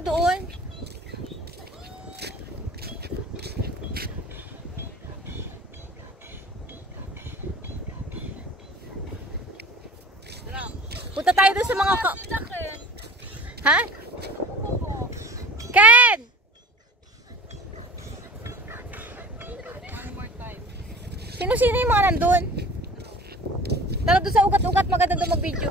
Tara doon. Punta tayo doon sa mga... Ha? Ken! Sino-sino yung mga nandun? Tara doon sa ugat-ugat, maganda doon mag-video.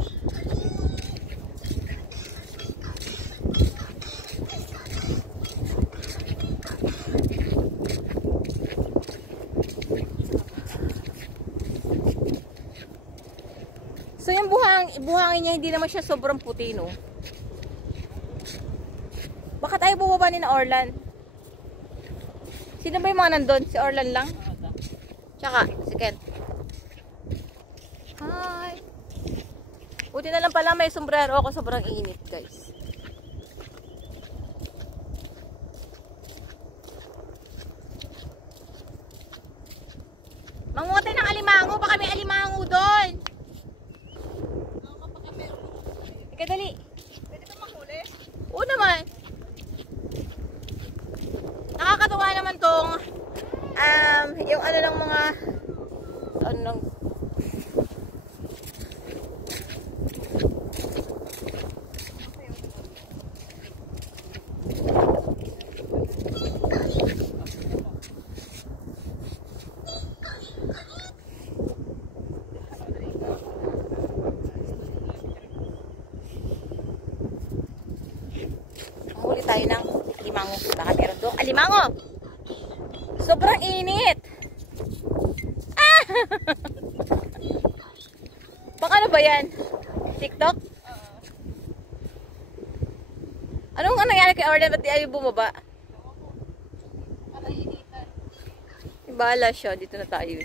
So yung buhangin niya hindi naman siya sobrang puti, no? Baka tayo bumaba ni na Orlan. Sino ba yung mga nandun? Si Orlan lang? Tsaka, si Ken. Hi! Buti na lang pala may sombrero ako, sobrang init, guys. Manguha tayo ng alimango, baka may alimango doon. Ika, dali. Pwede ba mahuli? Oo naman. Nakakatuwa naman tong yung ano ng mga ano ng huli tayo ng alimango. Baka meron doon alimango. Sobrang init. Ah! Baka ano ba yan? TikTok? Anong nangyari kay Orlan? Ba't di ayaw bumaba? Bahala siya. Dito na tayo.